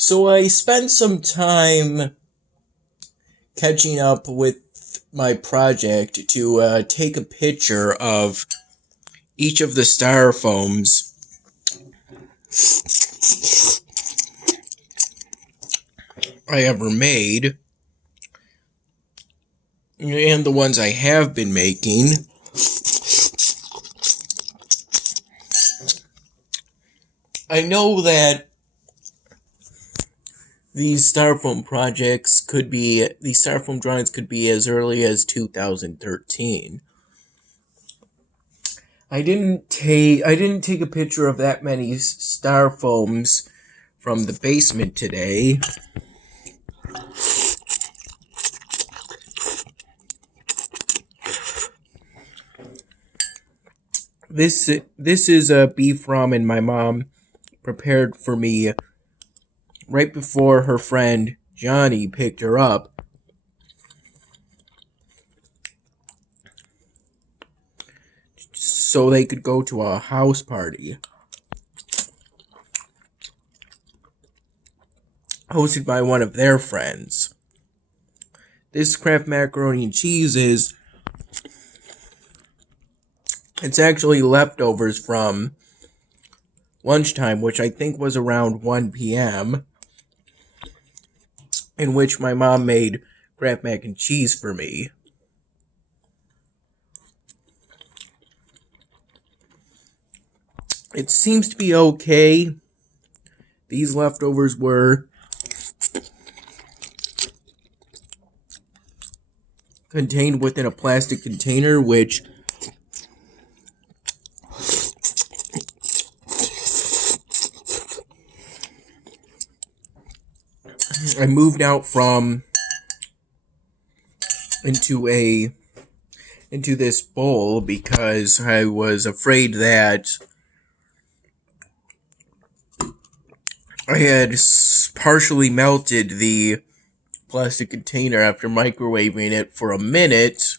So I spent some time catching up with my project to take a picture of each of the styrofoams I ever made and the ones I have been making. I know that these styrofoam drawings could be as early as 2013. I didn't take a picture of that many styrofoams from the basement today. This is a beef ramen my mom prepared for me right before her friend Johnny picked her up. So they could go to a house party hosted by one of their friends. This Kraft macaroni and cheese it's actually leftovers from lunchtime, which I think was around 1 p.m., in which my mom made Kraft mac and cheese for me. It seems to be okay. These leftovers were contained within a plastic container, which I moved out from into this bowl because I was afraid that I had partially melted the plastic container after microwaving it for a minute,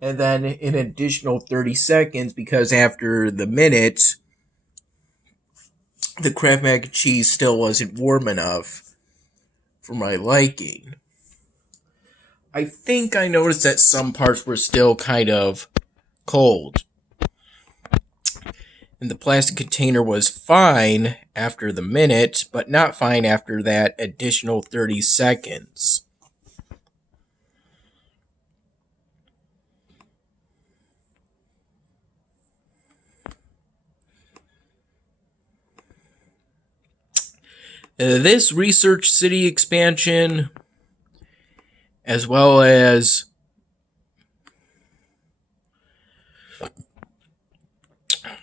and then an additional 30 seconds because after the minute, the Kraft mac and cheese still wasn't warm enough for my liking. I think I noticed that some parts were still kind of cold. And the plastic container was fine after the minute, but not fine after that additional 30 seconds. This Research City expansion, as well as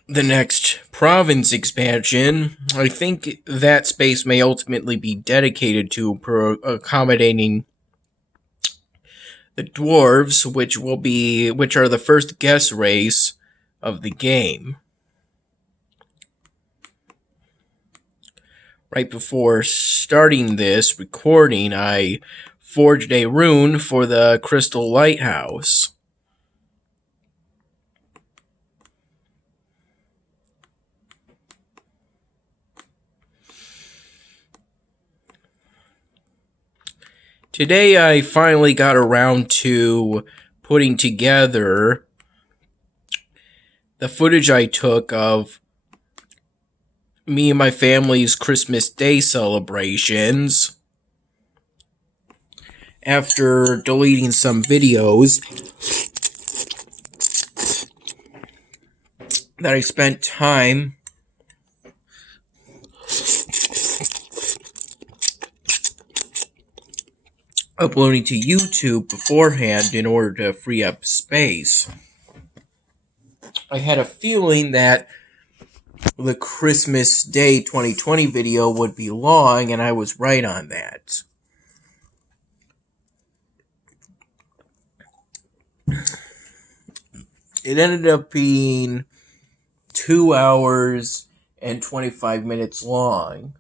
the next province expansion, I think that space may ultimately be dedicated to accommodating the dwarves, which are the first guest race of the game. Right before starting this recording, I forged a rune for the Crystal Lighthouse. Today I finally got around to putting together the footage I took of me and my family's Christmas Day celebrations after deleting some videos that I spent time uploading to YouTube beforehand in order to free up space. I had a feeling that the Christmas Day 2020 video would be long, and I was right on that. It ended up being 2 hours and 25 minutes long.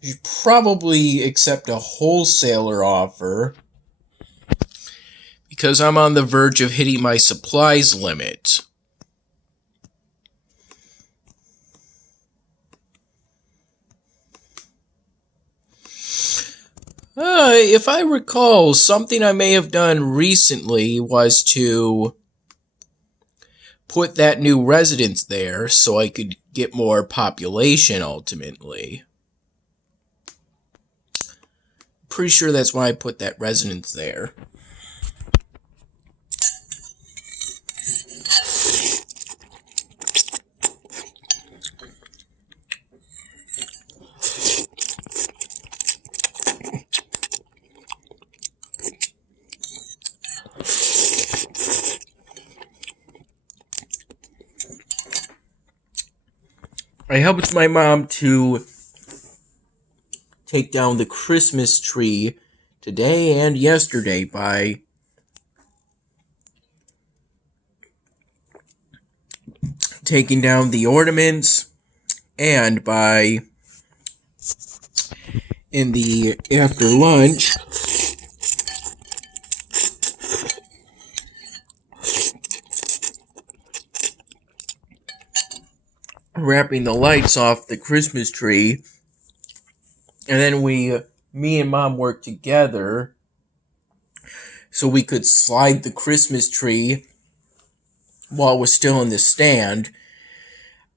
You should probably accept a wholesaler offer because I'm on the verge of hitting my supplies limit. If I recall, something I may have done recently was to put that new residence there so I could get more population ultimately. Pretty sure that's why I put that residence there. I helped my mom to take down the Christmas tree today and yesterday by taking down the ornaments and by, in the after lunch, wrapping the lights off the Christmas tree. And then me and Mom worked together so we could slide the Christmas tree while it was still in the stand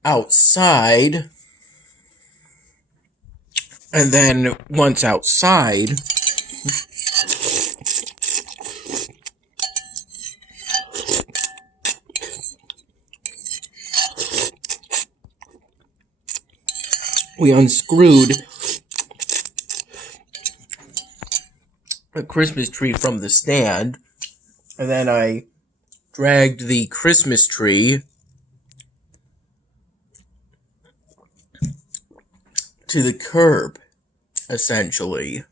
outside. And then once outside, we unscrewed a Christmas tree from the stand, and then I dragged the Christmas tree to the curb, essentially.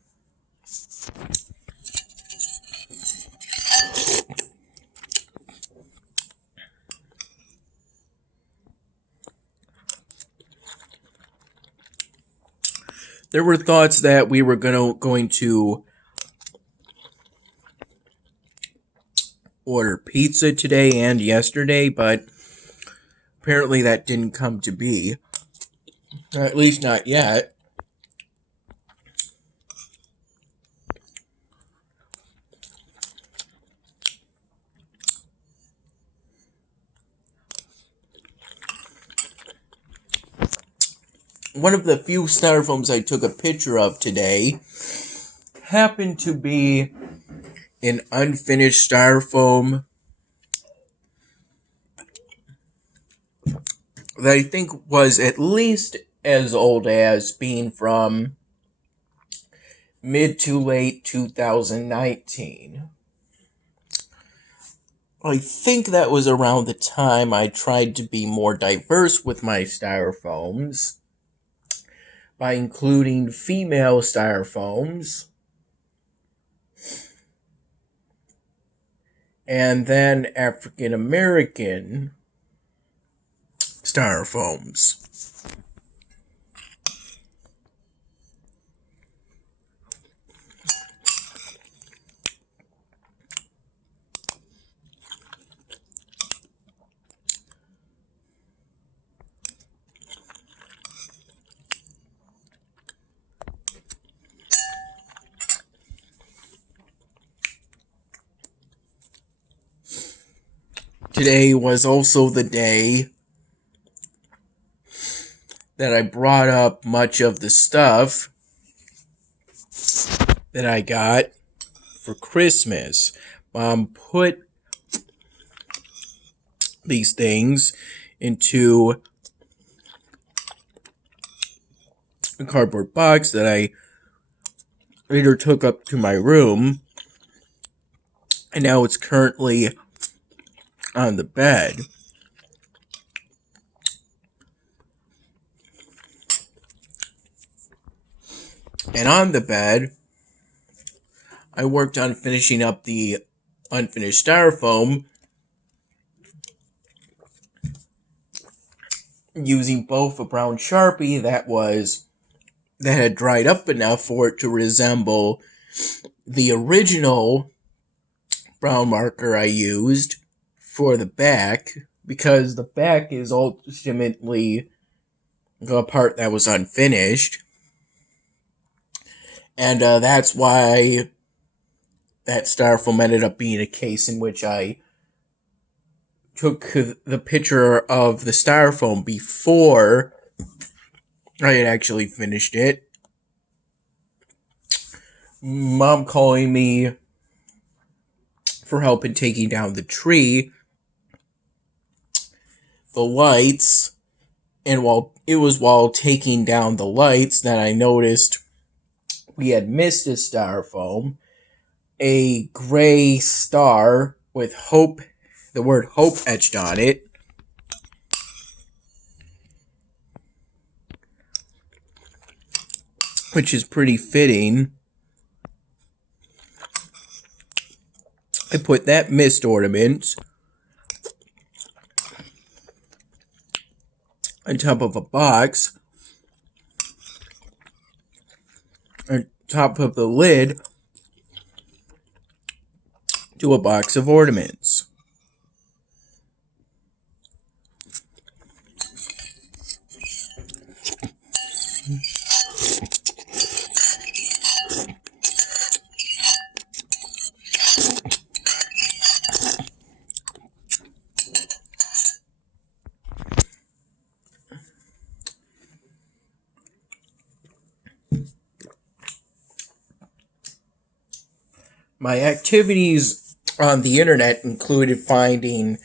There were thoughts that we were going to order pizza today and yesterday, but apparently that didn't come to be. At least not yet. One of the few styrofoams I took a picture of today happened to be an unfinished styrofoam that I think was at least as old as being from mid to late 2019. I think that was around the time I tried to be more diverse with my styrofoams by including female styrofoams and then African American styrofoams. Today was also the day that I brought up much of the stuff that I got for Christmas. Mom put these things into a cardboard box that I later took up to my room, and now it's currently on the bed. And on the bed, I worked on finishing up the unfinished styrofoam using both a brown Sharpie that had dried up enough for it to resemble the original brown marker I used for the back, because the back is ultimately the part that was unfinished. And that's why that styrofoam ended up being a case in which I took the picture of the styrofoam before I had actually finished it. Mom calling me for help in taking down the tree, the lights, and while taking down the lights that I noticed we had missed a styrofoam, a gray star with hope, the word hope etched on it. Which is pretty fitting. I put that mist ornament on top of a box, on top of the lid, to a box of ornaments. My activities on the internet included finding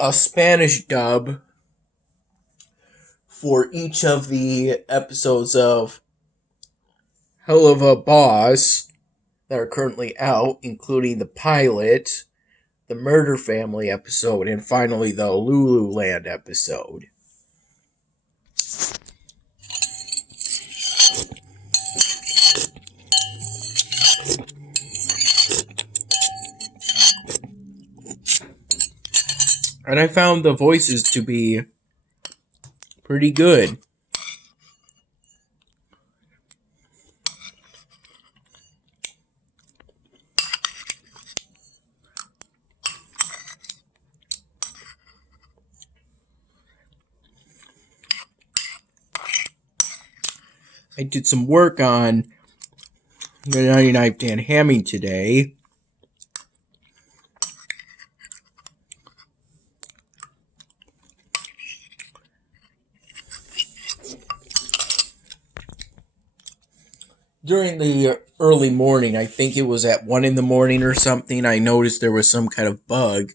a Spanish dub for each of the episodes of Helluva Boss that are currently out, including the pilot, the Murder Family episode, and finally the Lululand episode. And I found the voices to be pretty good. I did some work on the 99 Dan Hamming today. During the early morning, I think it was at 1 in the morning or something, I noticed there was some kind of bug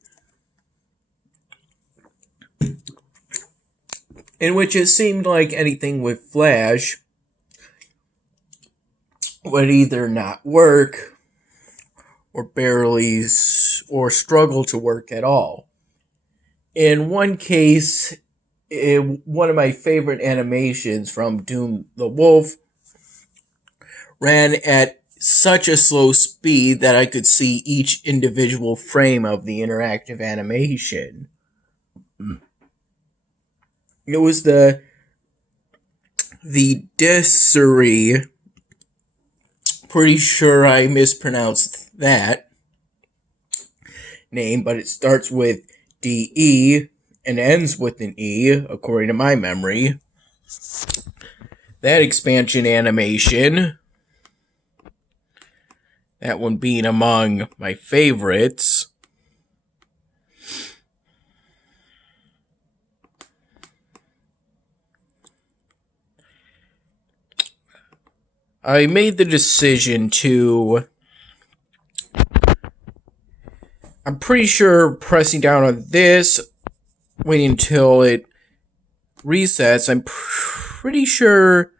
in which it seemed like anything with Flash would either not work or barely or struggle to work at all. In one case, one of my favorite animations from Doom the Wolf ran at such a slow speed that I could see each individual frame of the interactive animation. It was the Desiree. Pretty sure I mispronounced that name, but it starts with D-E and ends with an E, according to my memory. That expansion animation, that one being among my favorites. I made the decision to, I'm pretty sure pressing down on this, waiting until it resets, I'm pretty sure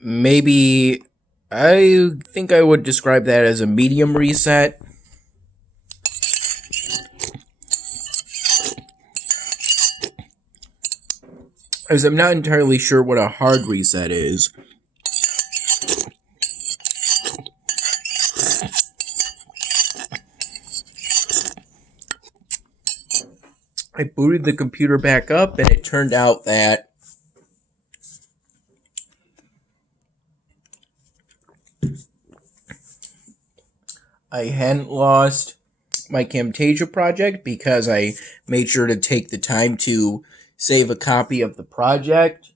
maybe, I think I would describe that as a medium reset. As I'm not entirely sure what a hard reset is. I booted the computer back up and it turned out that I hadn't lost my Camtasia project because I made sure to take the time to save a copy of the project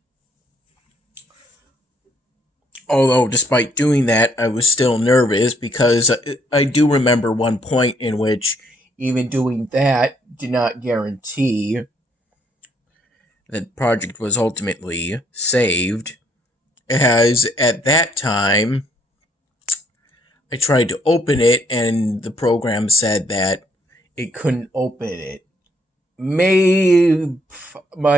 Although, despite doing that, I was still nervous because I do remember one point in which even doing that did not guarantee that the project was ultimately saved, as at that time I tried to open it and the program said that it couldn't open it. My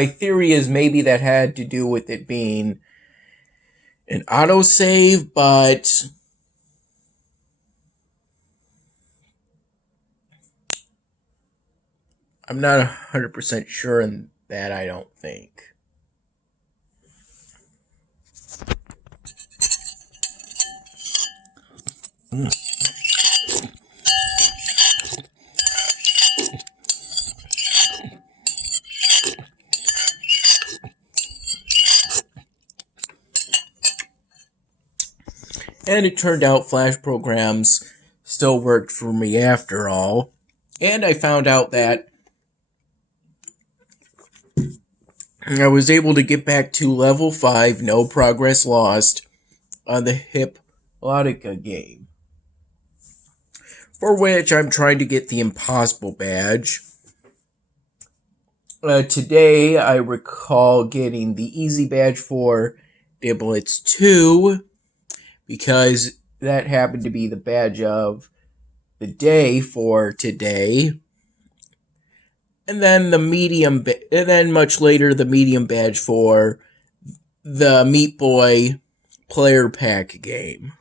theory is maybe that had to do with it being an autosave, but I'm not 100% sure in that, I don't think. And it turned out Flash programs still worked for me after all. And I found out that I was able to get back to level 5, no progress lost, on the Hippolytica game, for which I'm trying to get the Impossible badge. Today, I recall getting the Easy badge for Diblets 2, because that happened to be the badge of the day for today. And then and then much later, the medium badge for the Meat Boy player pack game,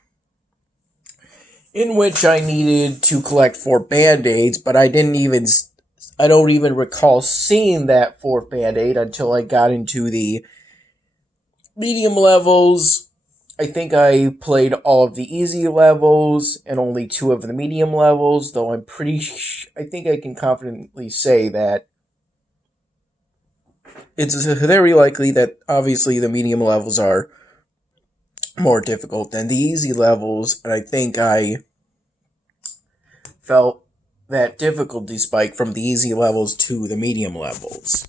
in which I needed to collect 4 band-aids, but I don't even recall seeing that 4th band-aid until I got into the medium levels. I think I played all of the easy levels and only 2 of the medium levels, though I think I can confidently say that it's very likely that obviously the medium levels are more difficult than the easy levels, and I think I felt that difficulty spike from the easy levels to the medium levels.